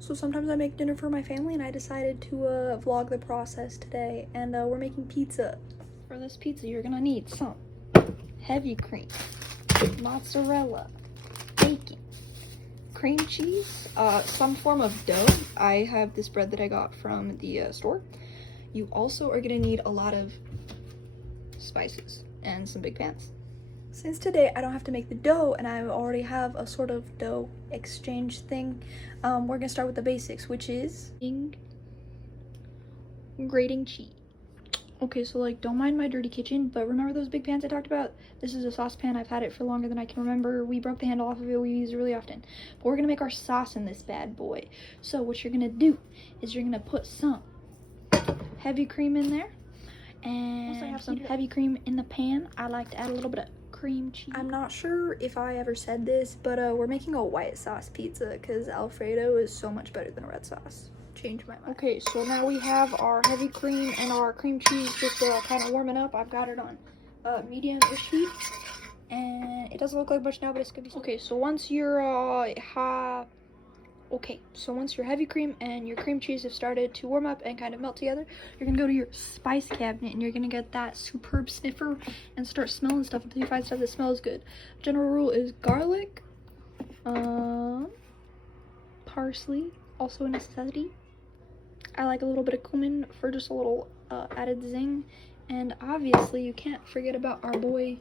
So sometimes I make dinner for my family, and I decided to vlog the process today, and we're making pizza. For this pizza, you're gonna need some heavy cream, mozzarella, bacon, cream cheese, some form of dough. I have this bread that I got from the store. You also are gonna need a lot of spices and some big pans. Since today I don't have to make the dough and I already have a sort of dough exchange thing, we're gonna start with the basics, which is grating cheese. Okay, so like, don't mind my dirty kitchen, but remember those big pans I talked about? This is a saucepan. I've had it for longer than I can remember. We broke the handle off of it. We use it really often. But we're gonna make our sauce in this bad boy. So what you're gonna do is you're gonna put some heavy cream in there. And once I have some heavy cream in the pan, I like to add a little bit of cream cheese. I'm not sure if I ever said this, but we're making a white sauce pizza because Alfredo is so much better than red sauce. Change my mind. Okay, so now we have our heavy cream and our cream cheese just kind of warming up. I've got it on medium-ish heat, and it doesn't look like much now, but it's gonna be okay. So once your once your heavy cream and your cream cheese have started to warm up and kind of melt together, you're gonna go to your spice cabinet and you're gonna get that superb sniffer and start smelling stuff until you find stuff that smells good. General rule is garlic, parsley, also a necessity. I like a little bit of cumin for just a little added zing, and obviously you can't forget about our boy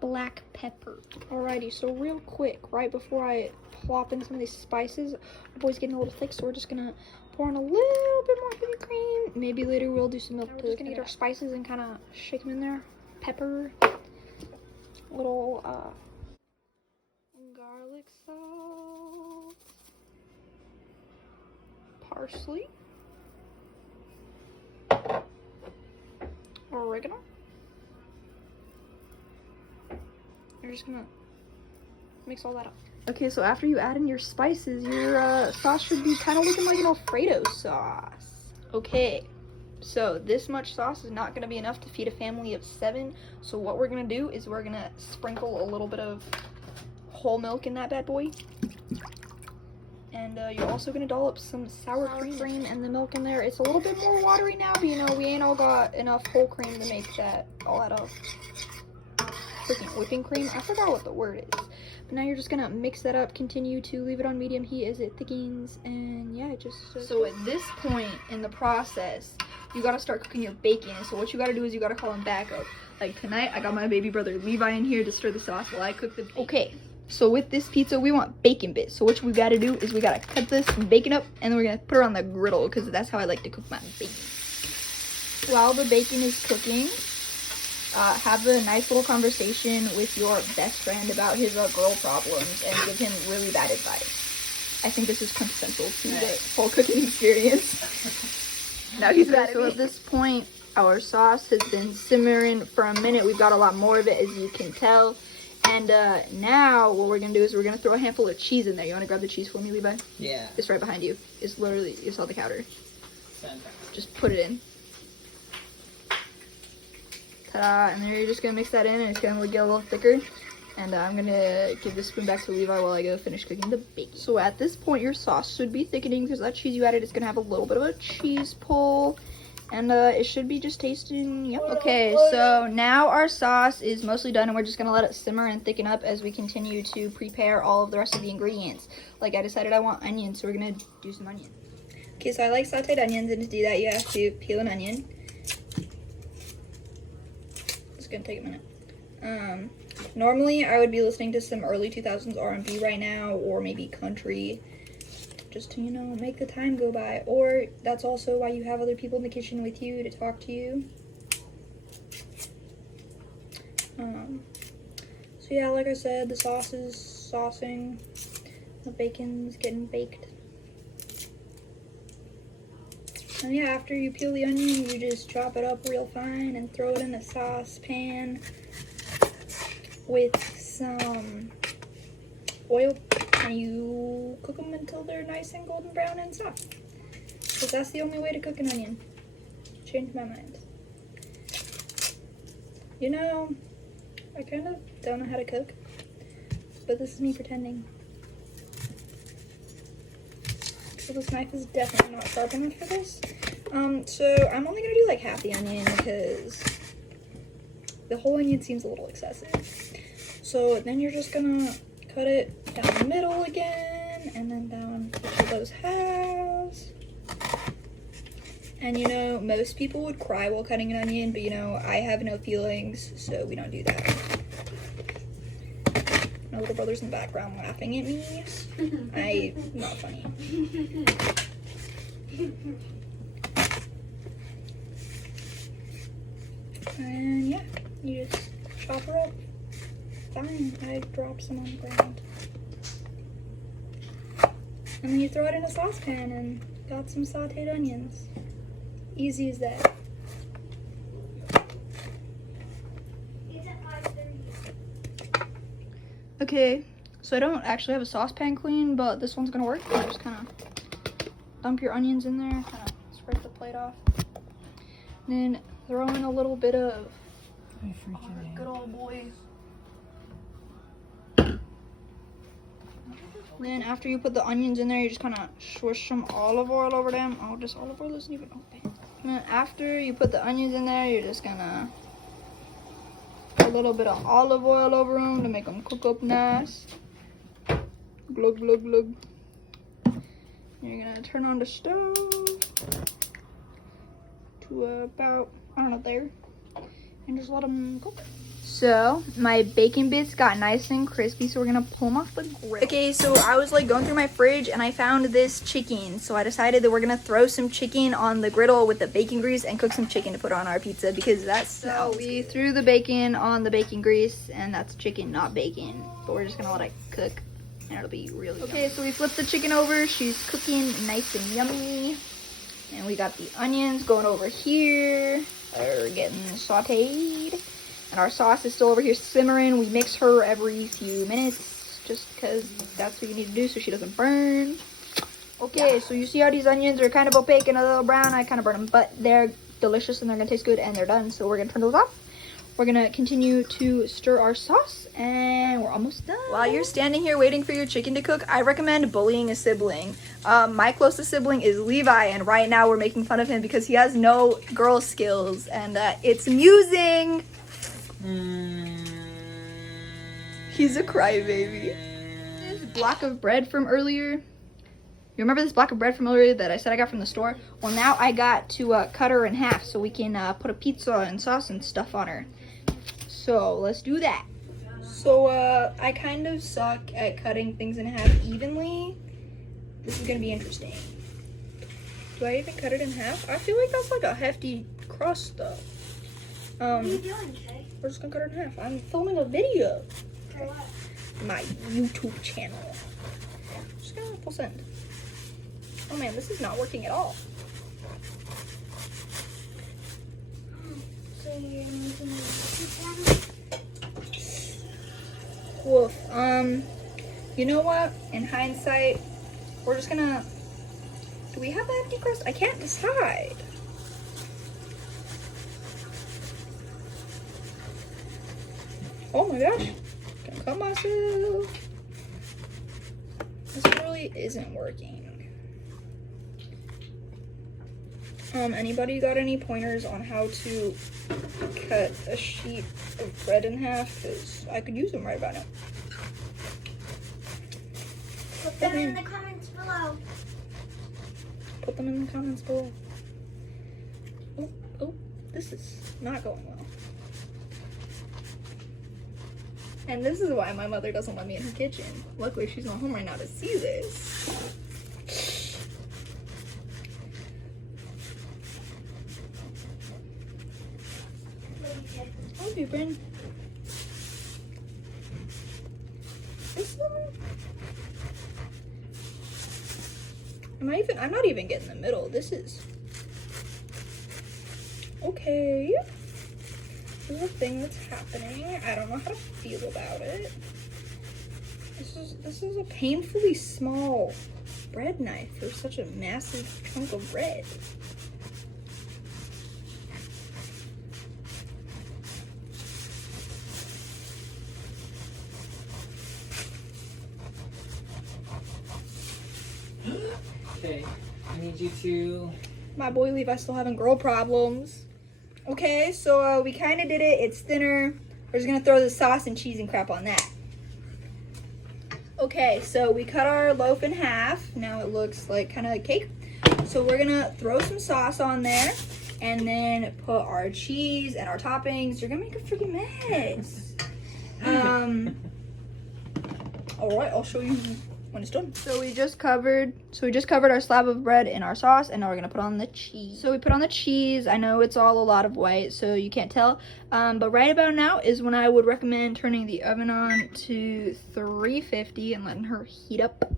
black pepper. Alrighty, so real quick, right before I plop in some of these spices, our boy's getting a little thick, so we're just gonna pour in a little bit more heavy cream. Maybe later we'll do some milk. We're just gonna get our spices and kind of shake them in there. Pepper, little garlic salt, parsley, oregano. You're just gonna mix all that up. Okay, so after you add in your spices, your sauce should be kind of looking like an Alfredo sauce. Okay, so this much sauce is not gonna be enough to feed a family of 7. So what we're gonna do is we're gonna sprinkle a little bit of whole milk in that bad boy. And you're also gonna dollop some sour cream and the milk in there. It's a little bit more watery now, but you know, we ain't all got enough whole cream to make all that up. Whipping cream. I forgot what the word is. But now you're just gonna mix that up, continue to leave it on medium heat as it thickens, and yeah, so at this point in the process, you gotta start cooking your bacon. So what you gotta do is you gotta call him back up. Like tonight, I got my baby brother Levi in here to stir the sauce while I cook the bacon. Okay, so with this pizza, we want bacon bits. So what we gotta do is we gotta cut this bacon up, and then we're gonna put it on the griddle, because that's how I like to cook my bacon. While the bacon is cooking, have a nice little conversation with your best friend about his girl problems and give him really bad advice. I think this is quintessential to the whole cooking experience. Now he's mad at me. So at this point, our sauce has been simmering for a minute. We've got a lot more of it, as you can tell. And now what we're gonna do is we're gonna throw a handful of cheese in there. You wanna grab the cheese for me, Levi? Yeah. It's right behind you. It's literally, it's on the counter. Fantastic. Just put it in. Ta-da, and then you're just gonna mix that in, and it's gonna get a little thicker. And I'm gonna give the spoon back to Levi while I go finish cooking the bacon. So at this point, your sauce should be thickening because that cheese you added is gonna have a little bit of a cheese pull, and it should be just tasting yum. Okay, so now our sauce is mostly done, and we're just gonna let it simmer and thicken up as we continue to prepare all of the rest of the ingredients. Like I decided I want onions, so we're gonna do some onions. Okay, so I like sauteed onions, and to do that, you have to peel an onion. Gonna take a minute. Normally I would be listening to some early 2000s R&B right now, or maybe country, just to, you know, make the time go by. Or that's also why you have other people in the kitchen with you to talk to you. So yeah, like I said, the sauce is saucing, the bacon's getting baked. And yeah, after you peel the onion, you just chop it up real fine and throw it in a saucepan with some oil, and you cook them until they're nice and golden brown and soft. Because that's the only way to cook an onion. Changed my mind. You know, I kind of don't know how to cook, but this is me pretending. so this knife is definitely not sharp enough for this. So I'm only gonna do like half the onion because the whole onion seems a little excessive. So then you're just gonna cut it down the middle again, and then down each of those halves. And you know, most people would cry while cutting an onion, but you know, I have no feelings, so we don't do that. My little brother's in the background laughing at me. Not funny. And yeah, you just chop her up. Fine, I dropped some on the ground. And then you throw it in a saucepan and got some sauteed onions. Easy as that. Okay, so I don't actually have a saucepan clean, but this one's gonna work. You just kind of dump your onions in there, kind of scrape the plate off. And then throw in a little bit of our good old boy. Then after you put the onions in there, you just kind of swish some olive oil over them. Oh, this olive oil isn't even open. And then after you put the onions in there, you're just gonna put a little bit of olive oil over them to make them cook up nice. Glug, glug, glug. You're gonna turn on the stove to about, I don't know, there. And just let them cook. So my bacon bits got nice and crispy, so we're gonna pull them off the grill. Okay, so I was like going through my fridge and I found this chicken. So I decided that we're gonna throw some chicken on the griddle with the bacon grease and cook some chicken to put on our pizza because that's so we threw the bacon on the bacon grease, and that's chicken, not bacon. But we're just gonna let it cook and it'll be really okay. So we flipped the chicken over. She's cooking nice and yummy. And we got the onions going over here. They're getting sauteed. And our sauce is still over here simmering. We mix her every few minutes just because that's what you need to do so she doesn't burn. Okay, so you see how these onions are kind of opaque and a little brown? I kind of burn them, but they're delicious and they're going to taste good and they're done. So we're going to turn those off. We're going to continue to stir our sauce and we're almost done. While you're standing here waiting for your chicken to cook, I recommend bullying a sibling. My closest sibling is Levi, and right now we're making fun of him because he has no girl skills, and it's amusing. He's a crybaby. This block of bread from earlier. You remember this block of bread from earlier that I said I got from the store? Well, now I got to cut her in half so we can put a pizza and sauce and stuff on her. So let's do that. So I kind of suck at cutting things in half evenly. This is gonna be interesting. Do I even cut it in half? I feel like that's like a hefty crust though. What are you doing, Kay? We're just gonna cut it in half. I'm filming a video. For what? My YouTube channel. Just gonna full send. Oh man, this is not working at all. So you're making a pizza? Woof. You know what? In hindsight, we're just gonna. Do we have an empty crust? I can't decide. Oh my gosh. Can't cut myself. This really isn't working. Anybody got any pointers on how to cut a sheet of bread in half? Because I could use them right about now. Put them in the comments below. Put them in the comments below. Oh, this is not going well. And this is why my mother doesn't let me in her kitchen. Luckily, she's not home right now to see this. Okay, Bryn. I'm not even getting the middle. This is okay. This is a thing that's happening. I don't know how to feel about it. This is a painfully small bread knife for such a massive chunk of bread. Okay, I need you to. My boy Levi still having girl problems. Okay, so we kind of did it. It's thinner. We're just gonna throw the sauce and cheese and crap on that. Okay, so we cut our loaf in half. Now it looks like kind of like cake. So we're gonna throw some sauce on there and then put our cheese and our toppings. You're gonna make a freaking mess. All right, I'll show you when it's done. So we just covered our slab of bread in our sauce, and now we're gonna put on the cheese. So we put on the cheese. I know it's all a lot of white, so you can't tell. But right about now is when I would recommend turning the oven on to 350 and letting her heat up.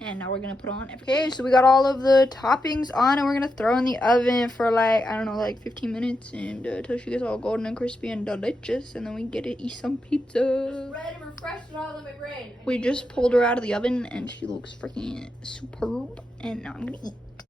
And now we're gonna put on everything. Okay, so we got all of the toppings on, and we're gonna throw in the oven for like, I don't know, like 15 minutes, and until she gets all golden and crispy and delicious, and then we get to eat some pizza. Red and refreshed and all of my brain. We just pulled her out of the oven, and she looks freaking superb. And now I'm gonna eat.